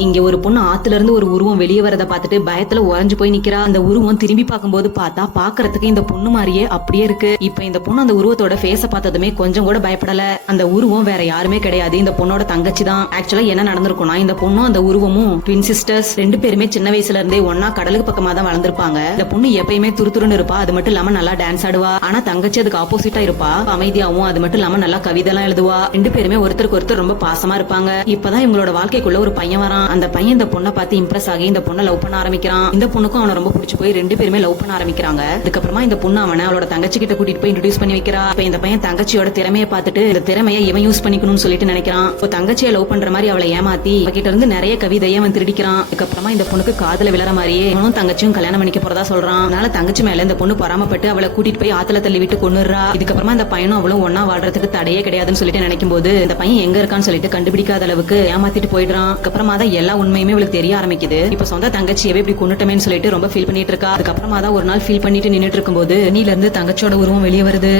இங்க ஒரு பொண்ணு ஆத்துல இருந்து ஒரு உருவம் வெளியே வரத பாத்துட்டு பயத்துல உறைஞ்சு போய் நிக்கிறா. அந்த உருவம் திரும்பி பார்க்கும்போது பார்த்தா பாக்குறதுக்கு இந்த பொண்ணு மாதிரியே அப்படியே இருக்கு. இப்ப இந்த பொண்ணு அந்த உருவத்தோட ஃபேஸ பார்த்ததுமே கொஞ்சம் கூட பயப்படல. அந்த உருவம் வேற யாருமே கிடையாது, இந்த பொண்ணோட தங்கச்சி தான். ஆக்சுவலா என்ன நடந்திருக்கும்னா, இந்த பொண்ணும் அந்த உருவமும் ட்வின் சிஸ்டர்ஸ். ரெண்டு பேருமே சின்ன வயசுல இருந்தே ஒன்னா கடலுக்கு பக்கமா தான் வளர்ந்துருப்பாங்க. இந்த பொண்ணு எப்பயுமே துருதுருன்னு இருப்பா, அது மட்டும் இல்லாம நல்லா டான்ஸ் ஆடுவா. ஆனா தங்கச்சி அதுக்கு ஆப்போசிட்டா இருப்பா, அமைதியாவும். அது மட்டும் இல்லாம நல்லா கவிதை எல்லாம் எழுதுவா. ரெண்டு பேருமே ஒருத்தருக்கு ஒருத்தர் ரொம்ப பாசமா இருப்பாங்க. இப்பதான் இவங்களோட வாழ்க்கைக்குள்ள ஒரு பையன் வரான். அந்த பையன் இந்த பொண்ணை பார்த்து இம்ப்ரெஸ் ஆகி இந்த பொண்ணை லவ் பண்ண ஆரம்பிக்கிறான். இந்த பொண்ணுக்கும் அவனை ரொம்ப பிடிச்சு போய் ரெண்டு பேருமே லவ் பண்ண ஆரம்பிக்கிறாங்க. அதுக்கப்புறமா இந்த பொண்ணு அவனை அவளோட தங்கச்சி கிட்ட கூட்டிட்டு போய் இன்ட்ரோடியூஸ் பண்ணி வைக்கிறா. இப்ப இந்த பையன் தங்கச்சியோட திறமையை பார்த்துட்டு இந்த திறமையை இவன் யூஸ் பண்ணிக்கணும்னு சொல்லிட்டு நினைக்கிறான். இப்போ தங்கச்சியை லவ் பண்ற மாதிரி அவளை ஏமாத்தி அவகிட்ட இருந்து நிறைய கவிதையை அவன் திருடிக்கிறான். அதுக்கப்புறமா இந்த பொண்ணுக்கு காதல விழற மாதிரியே அவனும் தங்கச்சியும் கல்யாணம் பண்ணிக்க போறதா சொல்றான். அதனால தங்கச்சி மேல இந்த பொண்ணு பொறாமப்பட்டு அவளை கூட்டிட்டு போய் ஆத்துல தள்ளி விட்டு கொன்னுறா. இதுக்கப்புறமா இந்த பையனும் அவளும் ஒன்னா வாழ்றதுக்கு தடையே கிடையாதுன்னு சொல்லிட்டு நினைக்கும் போது இந்த பையன் எங்க இருக்கான்னு சொல்லிட்டு கண்டுபிடிக்காத அளவுக்கு ஏமாத்திட்டு போயிடுறான். அதுக்கப்புறமா தான் எல்லா உண்மையுமே அவளுக்கு தெரிய ஆரம்பிக்குது. இப்ப சொந்த தங்கச்சியவே இப்படி கொண்டுட்டமேன்னு சொல்லிட்டு ரொம்ப ஃபீல் பண்ணிட்டு இருக்கா. அதுக்கப்புறமா தான் ஒரு நாள் ஃபீல் பண்ணிட்டு நின்னுட்டு இருக்கும்போது நீல இருந்து தங்கச்சியோட உருவம் வெளியே வருது.